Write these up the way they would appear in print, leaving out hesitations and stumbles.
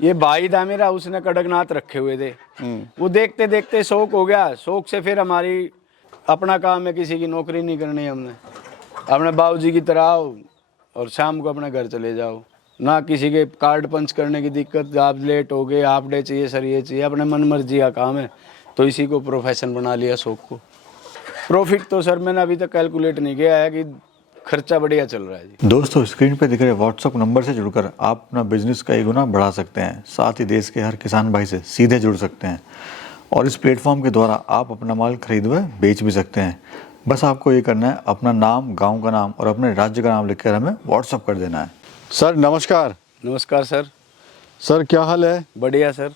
ये भाई था मेरा, उसने कड़कनाथ रखे हुए थे। वो देखते देखते शौक हो गया। शौक से फिर हमारी अपना काम है, किसी की नौकरी नहीं करनी हमने। अपने बाबूजी की तरह आओ और शाम को अपने घर चले जाओ। ना किसी के कार्ड पंच करने की दिक्कत, आप लेट हो गए, हाफ डे चाहिए सर, ये चाहिए। अपने मन मर्जी का काम है, तो इसी को प्रोफेशन बना लिया, शौक को। प्रॉफिट तो सर मैंने अभी तक कैलकुलेट नहीं किया है, कि खर्चा बढ़िया चल रहा है जी। दोस्तों, स्क्रीन पे दिख रहे व्हाट्सएप नंबर से जुड़कर आप अपना बिजनेस कई गुना बढ़ा सकते हैं। साथ ही देश के हर किसान भाई से सीधे जुड़ सकते हैं और इस प्लेटफॉर्म के द्वारा आप अपना माल खरीद व बेच भी सकते हैं। बस आपको ये करना है, अपना नाम, गांव का नाम और अपने राज्य का नाम लिखकर हमें व्हाट्सएप कर देना है। सर नमस्कार। नमस्कार सर। सर क्या हाल है? बढ़िया सर।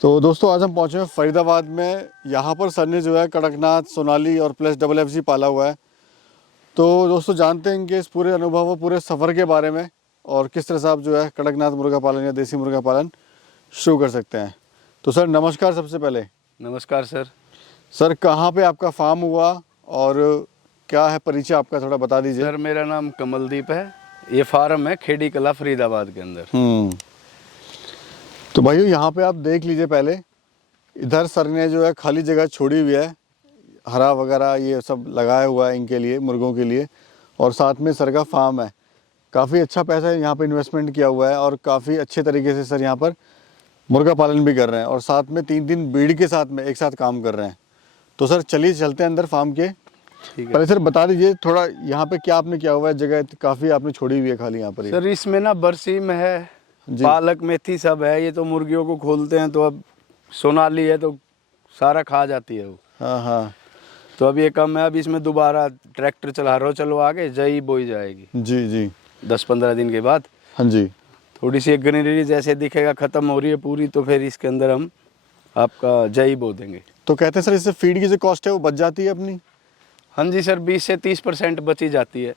तो दोस्तों, आज हम पहुंचे हैं फरीदाबाद में। यहाँ पर सर ने जो है कड़कनाथ, सोनाली और प्लस डबल एफसी पाला हुआ है। तो दोस्तों, जानते हैं कि इस पूरे अनुभव और पूरे सफ़र के बारे में और किस तरह से आप जो है कड़कनाथ मुर्गा पालन या देसी मुर्गा पालन शुरू कर सकते हैं। तो सर नमस्कार। सबसे पहले नमस्कार सर। सर, कहाँ पे आपका फार्म हुआ और क्या है परिचय आपका, थोड़ा बता दीजिए। सर मेरा नाम कमलदीप है। ये फार्म है खेड़ी कला फरीदाबाद के अंदर। तो भाइयों, यहाँ पे आप देख लीजिए। पहले इधर सर ने जो है खाली जगह छोड़ी हुई है, हरा वगैरह ये सब लगाया हुआ है इनके लिए, मुर्गों के लिए। और साथ में सर का फार्म है। काफ़ी अच्छा पैसा यहाँ पे इन्वेस्टमेंट किया हुआ है और काफ़ी अच्छे तरीके से सर यहाँ पर मुर्गा पालन भी कर रहे हैं और साथ में 3 ब्रीड के साथ में एक साथ काम कर रहे हैं। तो सर चलिए चलते हैं अंदर फार्म के। पहले सर बता दीजिए थोड़ा, यहाँ पे क्या आपने किया हुआ है, जगह काफ़ी आपने छोड़ी हुई है खाली यहाँ पर। सर इसमें ना बरसीम है, पालक मेथी सब है। ये तो मुर्गियों को खोलते हैं, तो अब सोनाली है तो सारा खा जाती है वो। हाँ हाँ। तो अब ये कम है। अब इसमें दोबारा ट्रैक्टर चला रहा हो, चलो आगे जई बोई जाएगी जी जी 10-15 दिन के बाद। हाँ जी। थोड़ी सी ग्रीनरी जैसे दिखेगा खत्म हो रही है पूरी, तो फिर इसके अंदर हम आपका जई बो देंगे। तो कहते हैं सर इससे फीड की जो कॉस्ट है वो बच जाती है अपनी? हाँ जी सर, 20 से 30% बची जाती है,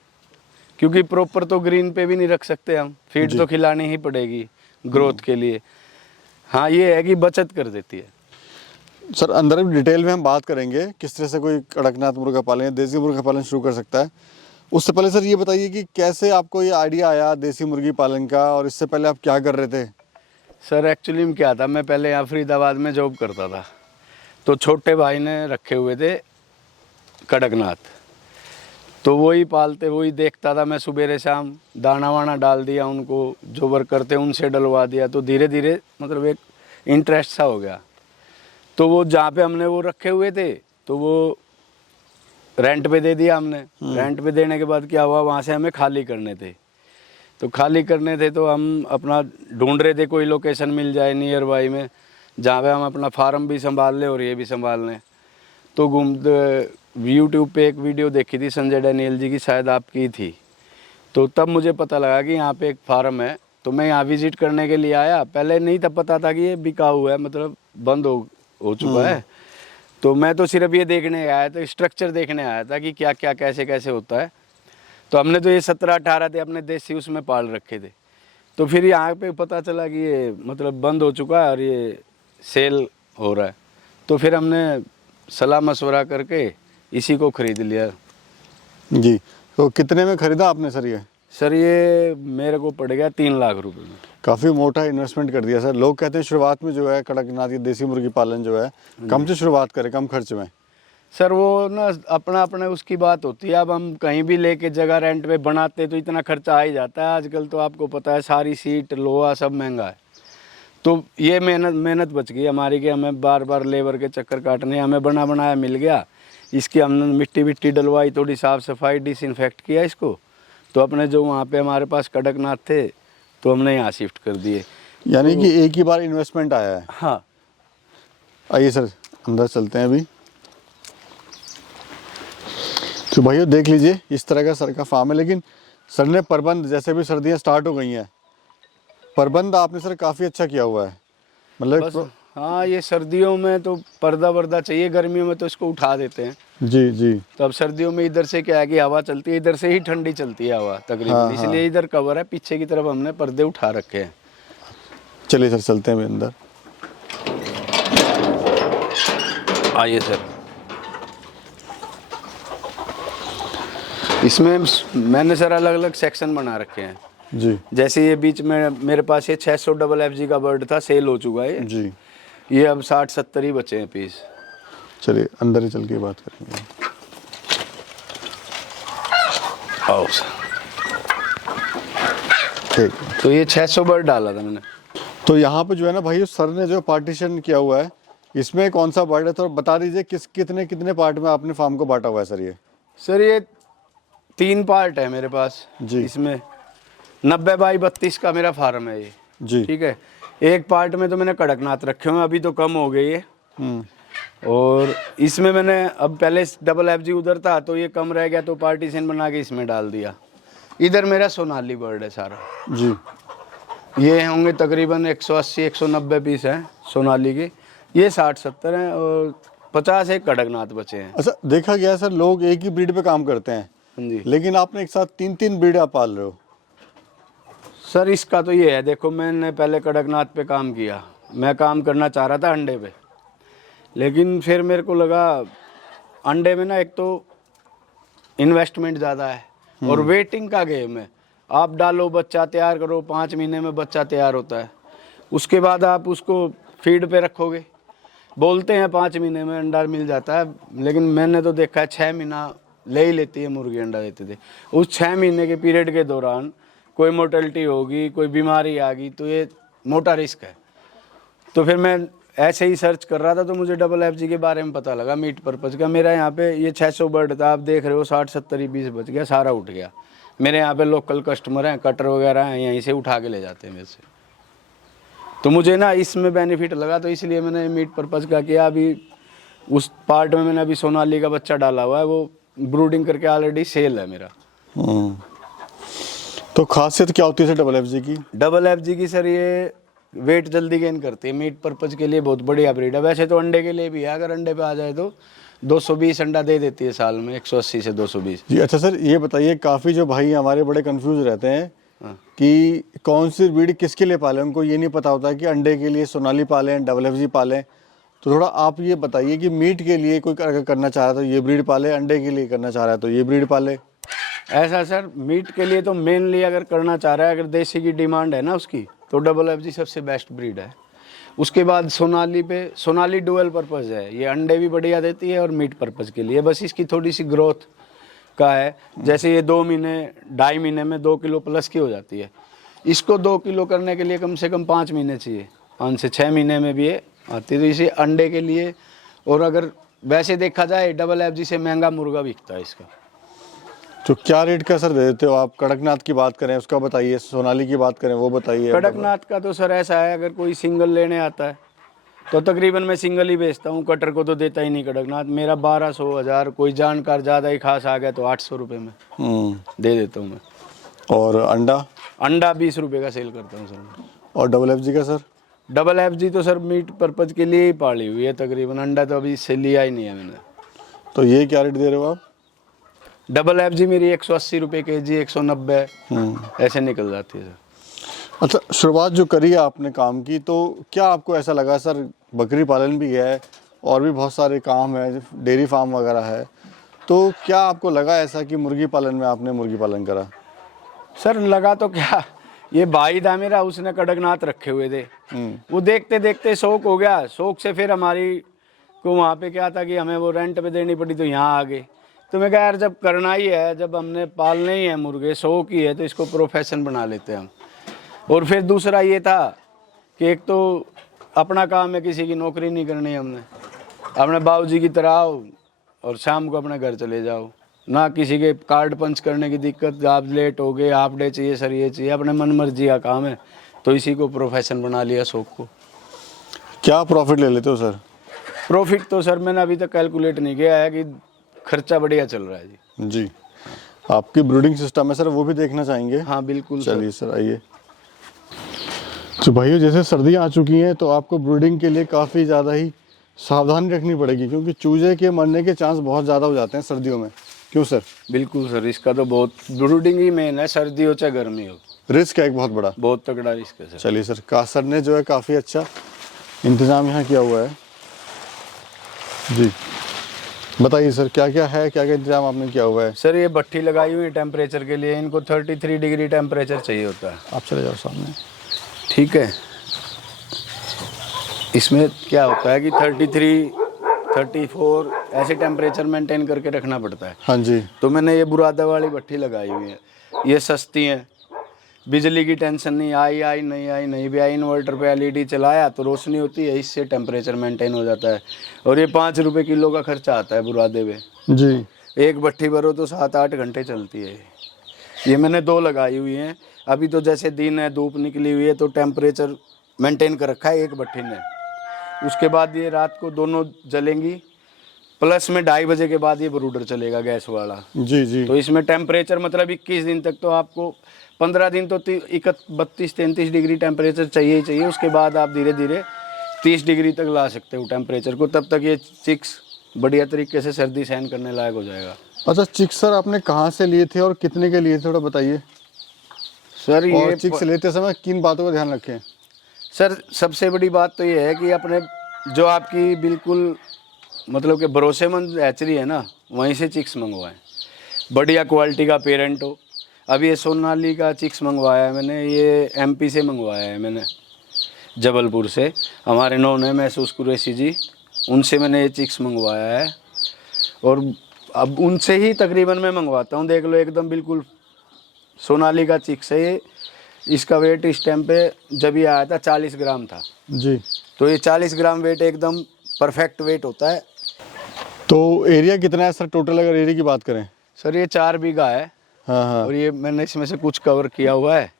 क्योंकि प्रॉपर तो ग्रीन पे भी नहीं रख सकते हम। फीड तो खिलानी ही पड़ेगी ग्रोथ के लिए। हाँ, ये है कि बचत कर देती है। सर अंदर डिटेल में हम बात करेंगे किस तरह से कोई कड़कनाथ मुर्गा पालन या देसी मुर्गा पालन शुरू कर सकता है। उससे पहले सर ये बताइए कि कैसे आपको ये आइडिया आया देसी मुर्गी पालन का, और इससे पहले आप क्या कर रहे थे? सर एक्चुअली में क्या था, मैं पहले यहाँ फरीदाबाद में जॉब करता था। तो छोटे भाई ने रखे हुए थे कड़कनाथ, तो वही पालते, वही देखता था मैं। सुबेरे शाम दाना वाना डाल दिया उनको, जो वर्कर थे उनसे डलवा दिया। तो धीरे धीरे मतलब एक इंटरेस्ट सा हो गया। तो वो जहाँ पे हमने वो रखे हुए थे, तो वो रेंट पे दे दिया हमने। रेंट पे देने के बाद क्या हुआ, वहाँ से हमें खाली करने थे। तो खाली करने थे तो हम अपना ढूंढ रहे थे कोई लोकेशन मिल जाए नियर बाई में, जहाँ पे हम अपना फार्म भी संभाल लें और ये भी संभाल लें। तो यूट्यूब पे एक वीडियो देखी थी संजय डैनियल जी की, शायद आपकी थी। तो तब मुझे पता लगा कि यहाँ पे एक फार्म है। तो मैं यहाँ विजिट करने के लिए आया। पहले नहीं तब पता था कि ये बिका हुआ है, मतलब बंद हो चुका है। तो मैं तो सिर्फ ये देखने आया था, स्ट्रक्चर देखने आया था कि क्या क्या कैसे कैसे होता है। तो हमने तो ये 17-18 थे अपने देसी उसमें पाल रखे थे। तो फिर यहाँ पे पता चला कि ये मतलब बंद हो चुका है और ये सेल हो रहा है। तो फिर हमने सलाह मशवरा करके इसी को खरीद लिया। जी। तो कितने में खरीदा आपने सर ये? सर ये मेरे को पड़ गया 3 लाख रुपए में। काफ़ी मोटा इन्वेस्टमेंट कर दिया सर। लोग कहते हैं शुरुआत में जो है कड़कनाथ की देसी मुर्गी पालन जो है कम से शुरुआत करें, कम खर्च में। सर वो ना अपना अपना उसकी बात होती है। अब हम कहीं भी लेके जगह रेंट पे बनाते तो इतना खर्चा आ ही जाता है। आजकल तो आपको पता है सारी सीट लोहा सब महंगा है। तो ये मेहनत बच गई हमारी कि हमें बार बार लेबर के चक्कर काटने, हमें बना बनाया मिल गया। इसकी हमने मिट्टी विट्टी डलवाई, थोड़ी साफ़ सफाई, डिसइंफेक्ट किया इसको। तो अपने जो वहाँ पे हमारे पास कड़कनाथ थे तो हमने यहाँ शिफ्ट कर दिए। यानी कि एक ही बार इन्वेस्टमेंट आया है। हाँ। आइए सर अंदर चलते हैं अभी। तो भाइयों देख लीजिए, इस तरह का सर का फार्म है। लेकिन सर ने प्रबंध, जैसे भी सर्दियाँ स्टार्ट हो गई हैं, प्रबंध आपने सर काफ़ी अच्छा किया हुआ है। मतलब हाँ, ये सर्दियों में तो पर्दा वर्दा चाहिए, गर्मियों में तो इसको उठा देते हैं। जी जी। तो अब सर्दियों में इधर से क्या है कि हवा चलती है, इधर से ही ठंडी चलती है हवा तकरीबन। हाँ, इसलिए इधर कवर है, पीछे की तरफ हमने पर्दे उठा रखे हैं। चलिए सर चलते हैं अंदर। आइए सर। इसमें मैंने सर अलग अलग सेक्शन बना रखे हैं। जी जैसे ये बीच में मेरे पास ये 600 डबल FG का बर्ड था, सेल हो चुका है जी। ये अब 60-70 ही बचे हैं पीस। चलिए अंदर ही चल के बात करेंगे। आओ सर। ठीक। तो ये 600 बर्ड डाला था मैंने। तो यहाँ पे जो है ना भाई सर ने जो पार्टीशन किया हुआ है इसमें कौन सा बर्ड है, तो बता दीजिए कितने कितने पार्ट में आपने फार्म को बांटा हुआ है सर ये? सर ये 3 पार्ट है मेरे पास जी। इसमें 90 बाई 32 का मेरा फार्म है ये। जी। ठीक है, एक पार्ट में तो मैंने कड़कनाथ रखे हुए हैं, अभी तो कम हो गई है। और इसमें मैंने अब पहले डबल FG उधर था तो ये कम रह गया तो पार्टीशन बना के इसमें डाल दिया। इधर मेरा सोनाली बर्ड है सारा जी। ये होंगे तकरीबन 180-190 पीस हैं सोनाली के। ये 60-70 हैं और 50 एक कड़कनाथ बचे हैं। अच्छा देखा गया है सर लोग एक ही ब्रीड पे काम करते हैं, हाँ जी। लेकिन आपने एक साथ 3-3 ब्रीड आप पाल रहे हो। सर इसका तो ये है, देखो मैंने पहले कड़कनाथ पे काम किया, मैं काम करना चाह रहा था अंडे पे, लेकिन फिर मेरे को लगा अंडे में ना एक तो इन्वेस्टमेंट ज़्यादा है और वेटिंग का गेम है। आप डालो बच्चा तैयार करो, 5 महीने में बच्चा तैयार होता है, उसके बाद आप उसको फीड पे रखोगे। बोलते हैं 5 महीने में अंडा मिल जाता है, लेकिन मैंने तो देखा है 6 महीना ले ही लेती है मुर्गी अंडा देते थे। उस 6 महीने के पीरियड के दौरान कोई मोर्टेलिटी होगी, कोई बीमारी आ गई तो ये मोटा रिस्क है। तो फिर मैं ऐसे ही सर्च कर रहा था तो मुझे डबल FG के बारे में पता लगा मीट पर्पज़ का। मेरा यहाँ पे ये 600 बर्ड था, आप देख रहे हो 60-70 ही 20 बच गया, सारा उठ गया। मेरे यहाँ पे लोकल कस्टमर हैं, कटर वगैरह हैं, यहीं से उठा के ले जाते हैं मेरे से। तो मुझे ना इसमें बेनिफिट लगा तो इसलिए मैंने मीट पर्पज़ का किया। अभी उस पार्ट में मैंने अभी सोनाली का बच्चा डाला हुआ है, वो ब्रूडिंग करके ऑलरेडी सेल है मेरा। तो खासियत क्या होती है सर डबल FG की? डबल FG की सर ये वेट जल्दी गेन करती है, मीट पर्पज़ के लिए बहुत बढ़िया ब्रीड है। वैसे तो अंडे के लिए भी है, अगर अंडे पे आ जाए तो 220 अंडा दे देती है साल में, 180 से 220। जी। अच्छा सर ये बताइए, काफ़ी जो भाई हमारे बड़े कंफ्यूज रहते हैं कि कौन सी ब्रीड किसके लिए पालें, उनको ये नहीं पता होता कि अंडे के लिए सोनाली पालें, डबल FG पालें। तो थोड़ा आप ये बताइए कि मीट के लिए कोई अगर करना चाह रहा है तो ये ब्रीड पाले, अंडे के लिए करना चाह रहा है तो ये ब्रीड पाले। ऐसा सर मीट के लिए तो मेनली अगर करना चाह रहा है, अगर देसी की डिमांड है ना उसकी, तो डबल FG सबसे बेस्ट ब्रीड है। उसके बाद सोनाली पे, सोनाली डुअल पर्पज़ है, ये अंडे भी बढ़िया देती है और मीट पर्पज़ के लिए। बस इसकी थोड़ी सी ग्रोथ का है, जैसे ये 2 महीने 2.5 महीने में 2 किलो प्लस की हो जाती है। इसको 2 किलो करने के लिए कम से कम 5 महीने चाहिए, 5 से 6 महीने में भी ये आती है। तो इसे अंडे के लिए, और अगर वैसे देखा जाए डबल FG से महंगा मुर्गा बिकता है इसका। तो क्या रेट का सर दे देते हो आप? कड़कनाथ की बात करें उसका बताइए, सोनाली की बात करें वो बताइए। कड़कनाथ का तो सर ऐसा है, अगर कोई सिंगल लेने आता है तो तकरीबन मैं सिंगल ही बेचता हूँ, कटर को तो देता ही नहीं कड़कनाथ। मेरा 1200-1000, कोई जानकार ज़्यादा ही खास आ गया तो 800 रुपये में दे देता हूँ मैं। और अंडा 20 रुपये का सेल करता हूँ सर मैं। और डबल FG का सर? डबल FG तो सर मीट पर्पज़ के लिए ही पाली हुई है तकरीबन, अंडा तो अभी इससे लिया ही नहीं है मैंने। तो ये क्या रेट दे रहे हो आप? डबल FG मेरी 180 रुपये kg, 190 ऐसे निकल जाती है सर। अच्छा शुरुआत जो करी है आपने काम की, तो क्या आपको ऐसा लगा सर, बकरी पालन भी है और भी बहुत सारे काम है, डेयरी फार्म वगैरह है, तो क्या आपको लगा ऐसा कि मुर्गी पालन में आपने मुर्गी पालन करा? सर लगा तो क्या, ये भाई था मेरा, उसने कड़कनाथ रखे हुए थे, वो देखते देखते शौक हो गया। शौक से फिर हमारी को वहाँ पे क्या था कि हमें वो रेंट पे देनी पड़ी, तो यहाँ आ गए। तो मैं कहा यार जब करना ही है, जब हमने पालने ही है मुर्गे, शौक ही है, तो इसको प्रोफेशन बना लेते हैं हम। और फिर दूसरा ये था कि एक तो अपना काम है, किसी की नौकरी नहीं करनी है हमने, अपने बाबूजी की तरह आओ और शाम को अपने घर चले जाओ, ना किसी के कार्ड पंच करने की दिक्कत, आप लेट हो गए, हाफ डे चाहिए सर, ये चाहिए, अपने मन मर्जी का काम है, तो इसी को प्रोफेशन बना लिया शौक को। क्या प्रॉफिट ले लेते हो सर? प्रॉफिट तो सर मैंने अभी तक कैलकुलेट नहीं किया है, कि खर्चा बढ़िया चल रहा है जी। जी। आपकी ब्रीडिंग सिस्टम है सर, वो भी देखना चाहेंगे? हाँ बिल्कुल। चलिए सर आइए। तो भाइयों जैसे सर्दियाँ आ चुकी हैं तो आपको ब्रीडिंग के लिए काफ़ी ज़्यादा ही सावधानी रखनी पड़ेगी, क्योंकि चूजे के मरने के चांस बहुत ज़्यादा हो जाते हैं सर्दियों में। क्यों सर? बिल्कुल सर, इसका तो बहुत, ब्रूडिंग ही मेन है, सर्दी हो चाहे गर्मी हो, रिस्क है एक बहुत बड़ा, बहुत तगड़ा रिस्क है सर। चलिए सर, सर ने जो है काफ़ी अच्छा इंतज़ाम यहाँ किया हुआ है जी। बताइए सर, क्या क्या है, क्या क्या इंतजाम आपने किया हुआ है? सर ये भट्ठी लगाई हुई है टेम्परेचर के लिए, इनको 33 डिग्री टेम्परेचर चाहिए होता है। आप चले जाओ सामने। ठीक है, इसमें क्या होता है कि 33 34 ऐसे टेम्परेचर मेंटेन करके रखना पड़ता है। हाँ जी। तो मैंने ये बुरादा वाली भट्ठी लगाई हुई है, ये सस्ती है, बिजली की टेंशन नहीं, आई नहीं भी आई, इन्वर्टर पे एलईडी चलाया तो रोशनी होती है, इससे टेम्परेचर मेंटेन हो जाता है। और ये 5 रुपये किलो का खर्चा आता है बुरादे पे। जी। एक भट्ठी भरो तो 7-8 घंटे चलती है। ये मैंने 2 लगाई हुई हैं। अभी तो जैसे दिन है, धूप निकली हुई है, तो टेम्परेचर मेंटेन कर रखा है एक भट्ठी ने। उसके बाद ये रात को दोनों जलेंगी, प्लस में 2:30 बजे के बाद ये ब्रूडर चलेगा गैस वाला। जी जी। तो इसमें टेम्परेचर मतलब 21 दिन तक, तो आपको 15 दिन तो 32-33 डिग्री टेम्परेचर चाहिए ही चाहिए। उसके बाद आप धीरे धीरे 30 डिग्री तक ला सकते हो टेम्परेचर को, तब तक ये चिक्स बढ़िया तरीके से सर्दी सहन करने लायक हो जाएगा। अच्छा, चिक्स सर आपने कहाँ से लिए थे और कितने के लिए थे, थोड़ा बताइए। सर और ये चिक्स लेते समय किन बातों का ध्यान रखें? सर सबसे बड़ी बात तो ये है कि अपने जो आपकी बिल्कुल मतलब कि भरोसेमंद हैचरी है ना, वहीं से चिक्स मंगवाएं, बढ़िया क्वालिटी का पेरेंट हो। अभी ये सोनाली का चिक्स मंगवाया है मैंने, ये एमपी से मंगवाया है मैंने, जबलपुर से। हमारे नॉन है महसूस कुरैशी जी, उनसे मैंने ये चिक्स मंगवाया है। और अब उनसे ही तकरीबन मैं मंगवाता हूँ, देख लो एकदम बिल्कुल सोनाली का चिक्स है ये। इसका वेट इस टाइम पे जब ये आया था 40 ग्राम था जी। तो ये 40 ग्राम वेट एकदम परफेक्ट वेट होता है। तो एरिया कितना है सर टोटल, अगर एरिया की बात करें? सर ये 4 बीघा है। हाँ हाँ। और ये मैंने इसमें से कुछ कवर किया हुआ है,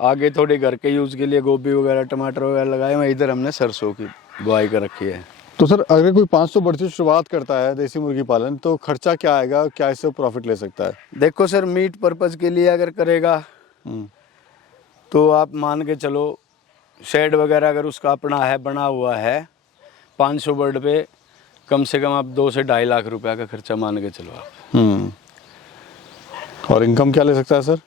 आगे थोड़े घर के यूज़ के लिए गोभी वगैरह टमाटर वगैरह लगाए हुए, इधर हमने सरसों की बुआई कर रखी है। तो सर अगर कोई 500 बर्ड से शुरुआत करता है देसी मुर्गी पालन, तो खर्चा क्या आएगा, क्या इससे प्रॉफिट ले सकता है? देखो सर, मीट पर्पज़ के लिए अगर करेगा तो आप मान के चलो, शेड वगैरह अगर उसका अपना है, बना हुआ है, 500 बर्ड पे कम से कम आप 2 से 2.5 लाख रुपया का खर्चा मान के चलो आप। और इनकम क्या ले सकता है सर?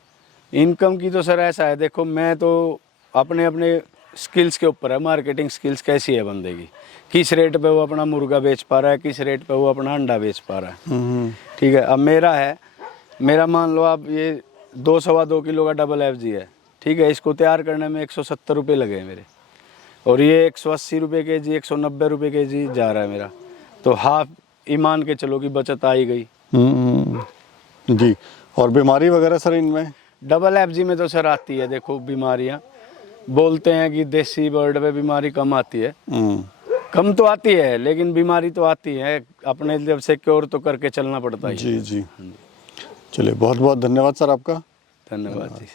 इनकम की तो सर ऐसा है, देखो मैं तो अपने अपने स्किल्स के ऊपर है, मार्केटिंग स्किल्स कैसी है बंदे की, किस रेट पे वो अपना मुर्गा बेच पा रहा है, किस रेट पे वो अपना अंडा बेच पा रहा है। ठीक है, अब मेरा मान लो आप ये 2-2.25 किलो का डबल FG है। ठीक है, इसको तैयार करने में 170 रुपये लगे मेरे, और ये 180 रुपये kg 190 रुपये kg जा रहा है मेरा, तो हाफ ईमान के चलो की बचत आ ही गई। जी। और बीमारी वगैरह सर इनमें? डबल FG में तो सर आती है, देखो बीमारियां बोलते हैं कि देसी बर्ड पे बीमारी कम आती है, कम तो आती है लेकिन बीमारी तो आती है, अपने जब सिक्योर तो करके चलना पड़ता है। जी जी। चलिए, बहुत बहुत धन्यवाद सर आपका। धन्यवाद जी।